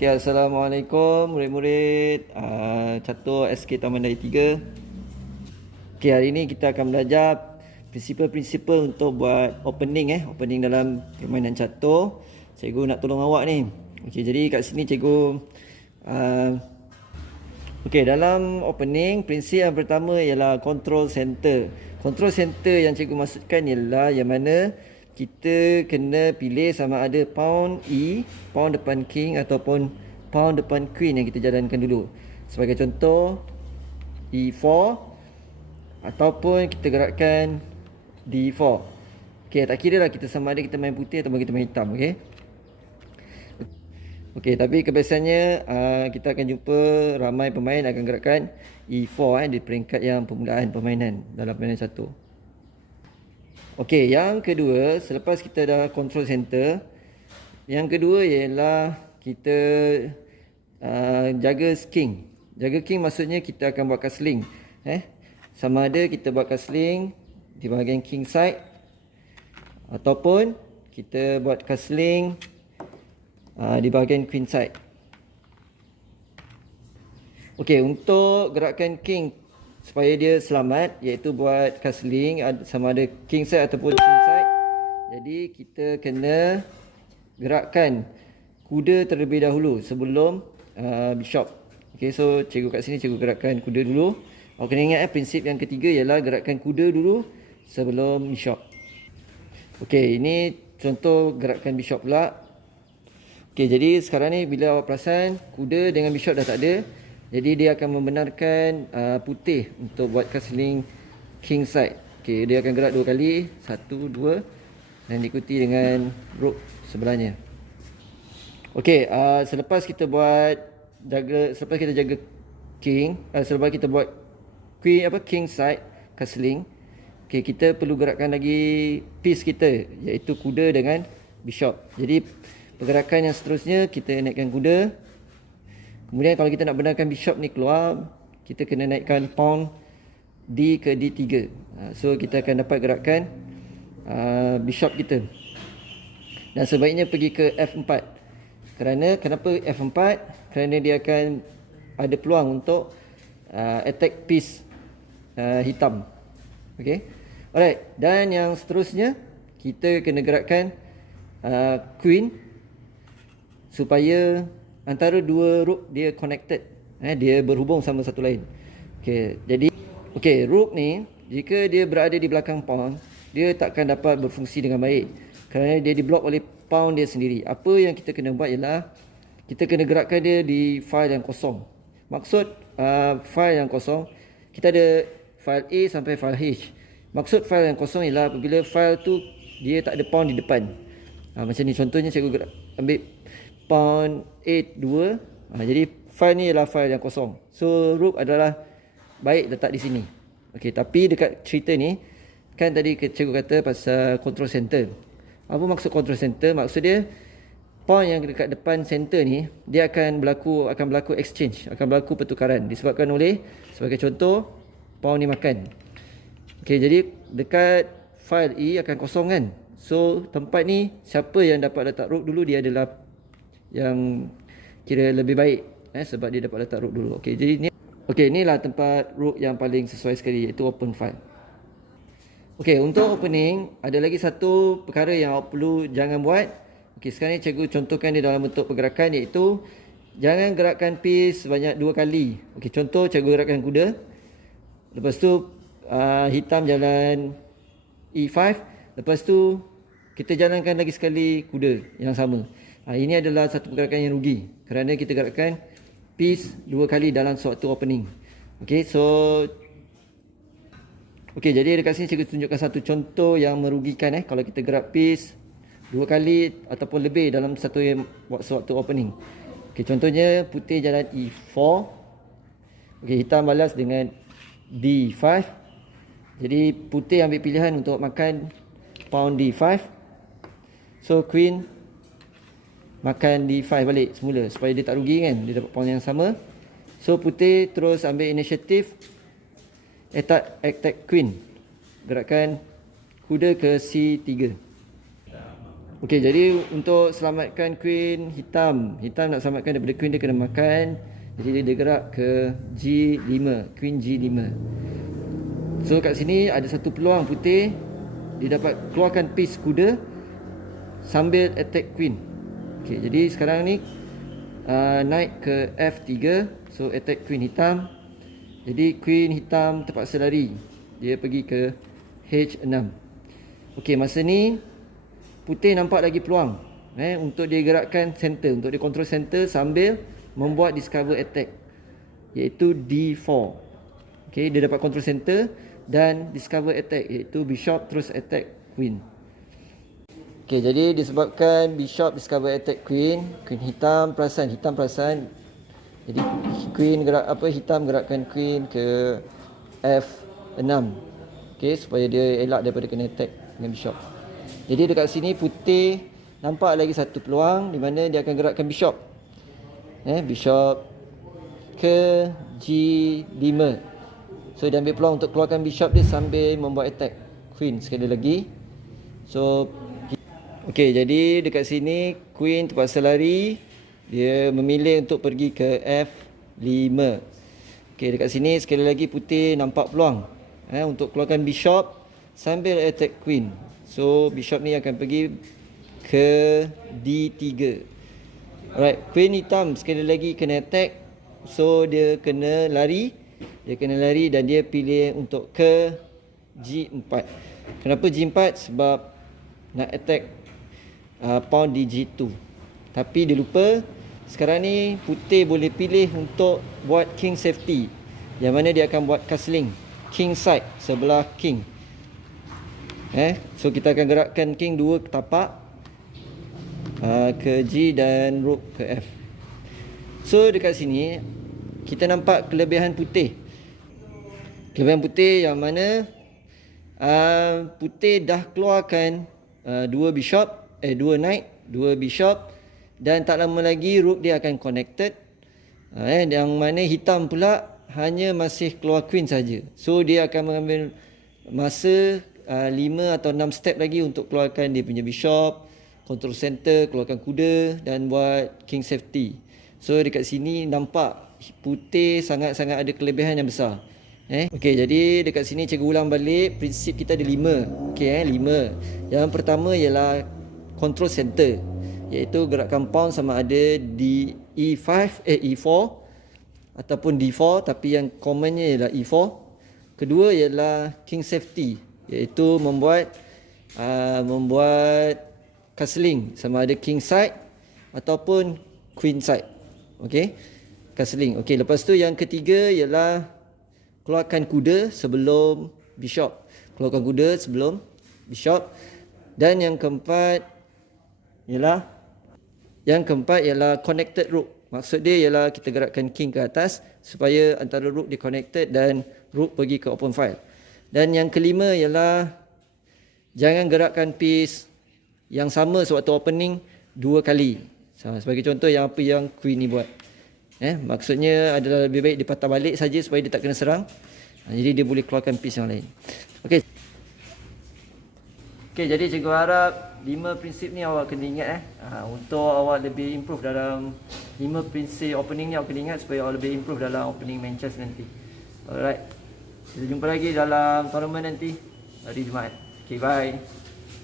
Okay, Assalamualaikum murid-murid Catur SK Taman Daya 3. Okay, hari ini kita akan belajar prinsipal-prinsipal untuk buat opening dalam permainan catur. Cikgu nak tolong awak ni. Okay, jadi kat sini cikgu okay, dalam opening, prinsip yang pertama ialah control center. Control center yang cikgu maksudkan ialah yang mana kita kena pilih sama ada pawn E, pawn depan king ataupun pawn depan queen yang kita jalankan dulu. Sebagai contoh, E4 ataupun kita gerakkan D4. Okey, tak kira lah kita sama ada kita main putih ataupun kita main hitam, okey. Okey, tapi kebiasaannya kita akan jumpa ramai pemain akan gerakkan E4 di peringkat yang permulaan permainan dalam permainan catur. Okey, yang kedua, selepas kita dah control center, yang kedua ialah kita jaga king. Jaga king maksudnya kita akan buat castling. Sama ada kita buat castling di bahagian king side ataupun kita buat castling di bahagian queen side. Okey, untuk gerakan king supaya dia selamat, iaitu buat castling sama ada king side ataupun queen side. Jadi kita kena gerakkan kuda terlebih dahulu sebelum bishop. Okey, so cikgu kat sini cikgu gerakkan kuda dulu. Awak kena ingat prinsip yang ketiga ialah gerakkan kuda dulu sebelum bishop. Okey, ini contoh gerakan bishop pula. Okey, jadi sekarang ni bila awak perasan kuda dengan bishop dah tak ada, jadi dia akan membenarkan putih untuk buat castling king side. Okey, dia akan gerak 2 kali, 1, 2 dan diikuti dengan rook sebelahnya. Okey, selepas kita jaga king, selepas kita buat king side castling, okey, kita perlu gerakkan lagi piece kita, iaitu kuda dengan bishop. Jadi pergerakan yang seterusnya kita naikkan kuda. Kemudian kalau kita nak benarkan bishop ni keluar, kita kena naikkan pawn D ke D3. So kita akan dapat gerakan bishop kita. Dan sebaiknya pergi ke F4. Kenapa F4? Kerana dia akan ada peluang untuk attack piece hitam. Okay. Alright. Dan yang seterusnya kita kena gerakkan queen supaya antara dua rook dia connected, dia berhubung sama satu lain. Okey, jadi rook ni jika dia berada di belakang pawn, dia takkan dapat berfungsi dengan baik kerana dia diblok oleh pawn dia sendiri. Apa yang kita kena buat ialah kita kena gerakkan dia di file yang kosong. Maksud file yang kosong, kita ada file A sampai file H. Maksud file yang kosong ialah apabila file tu dia tak ada pawn di depan. Macam ni contohnya, cikgu ambil pawn 8 2. Jadi file ni adalah file yang kosong. So rook adalah baik letak di sini. Okey, tapi dekat cerita ni kan tadi cikgu kata pasal control center. Apa maksud control center? Maksud dia pawn yang dekat depan center ni dia akan berlaku exchange, akan berlaku pertukaran disebabkan oleh, sebagai contoh, pawn ni makan. Okey, jadi dekat file E akan kosong kan. So tempat ni siapa yang dapat letak rook dulu dia adalah yang kira lebih baik, sebab dia dapat letak rook dulu. Okey, jadi ni inilah tempat rook yang paling sesuai sekali, iaitu open file. Okey, untuk opening ada lagi satu perkara yang awak perlu jangan buat. Okey, sekarang ni cikgu contohkan dia dalam bentuk pergerakan, iaitu jangan gerakkan piece sebanyak 2 kali. Okey, contoh cikgu gerakkan kuda. Lepas tu hitam jalan E5. Lepas tu kita jalankan lagi sekali kuda yang sama. Ini adalah satu pergerakan yang rugi kerana kita gerakkan piece 2 kali dalam suatu opening. Okey, jadi dekat sini cikgu tunjukkan satu contoh yang merugikan kalau kita gerak piece 2 kali ataupun lebih dalam suatu opening. Okey, contohnya putih jalan E4. Okey, hitam balas dengan D5. Jadi putih ambil pilihan untuk makan pawn D5. So queen makan D5 balik semula supaya dia tak rugi kan, dia dapat pawn yang sama. So putih terus ambil inisiatif attack queen, gerakan kuda ke C3. Okey, jadi untuk selamatkan queen hitam nak selamatkan daripada queen, dia kena makan. Jadi dia gerak ke G5, queen G5. So kat sini ada satu peluang putih, dia dapat keluarkan piece kuda sambil attack queen. Okey, jadi sekarang ni naik ke F3, so attack queen hitam. Jadi queen hitam terpaksa lari, dia pergi ke H6. Okey, masa ni putih nampak lagi peluang untuk dia gerakkan center, untuk dia control center sambil membuat discover attack, iaitu D4. Okey, dia dapat control center dan discover attack, iaitu bishop terus attack queen. Okey, jadi disebabkan bishop discover attack queen, queen hitam perasan. Jadi queen hitam gerakkan queen ke F6. Okey, supaya dia elak daripada kena attack dengan bishop. Jadi dekat sini putih nampak lagi satu peluang di mana dia akan gerakkan bishop. Bishop ke G5. So dia ambil peluang untuk keluarkan bishop dia sambil membuat attack queen sekali lagi. So okey, jadi dekat sini queen terpaksa lari, dia memilih untuk pergi ke F5. Okey, dekat sini sekali lagi putih nampak peluang untuk keluarkan bishop sambil attack queen. So bishop ni akan pergi ke D3. Alright, queen hitam sekali lagi kena attack. So dia kena lari. Dan dia pilih untuk ke G4. Kenapa G4? Sebab nak attack pawn di G2. Tapi dia lupa, sekarang ni putih boleh pilih untuk buat king safety, yang mana dia akan buat castling king side sebelah king. So kita akan gerakkan king 2 ke tapak, ke G dan rook ke F. So dekat sini kita nampak kelebihan putih. Kelebihan putih yang mana putih dah keluarkan 2 knight, 2 bishop, dan tak lama lagi rook dia akan connected. Yang mana hitam pula hanya masih keluar queen saja. So dia akan mengambil masa 5 atau 6 step lagi untuk keluarkan dia punya bishop, control center, keluarkan kuda dan buat king safety. So dekat sini nampak putih sangat-sangat ada kelebihan yang besar. Okey, jadi dekat sini cikgu ulang balik, prinsip kita ada 5. Okey, 5. Yang pertama ialah control center, iaitu gerakan pawn sama ada di E4 ataupun D4, tapi yang commonnya ialah E4. Kedua ialah king safety, iaitu membuat castling sama ada king side ataupun queen side. Okey, castling. Okey, lepas tu yang ketiga ialah keluarkan kuda sebelum bishop. Dan yang keempat ialah connected rook. Maksud dia ialah kita gerakkan king ke atas supaya antara rook dia connected dan rook pergi ke open file. Dan yang kelima ialah jangan gerakkan piece yang sama sewaktu opening 2 kali. Sebagai contoh yang apa yang queen ni buat. Maksudnya adalah lebih baik dia patah balik saja supaya dia tak kena serang. Jadi dia boleh keluarkan piece yang lain. Okey, jadi cikgu harap 5 prinsip ni awak kena ingat. Untuk awak lebih improve dalam 5 prinsip opening ni, awak kena ingat supaya awak lebih improve dalam opening main chess nanti. Alright, kita jumpa lagi dalam tournament nanti hari Jumaat. Okay, bye.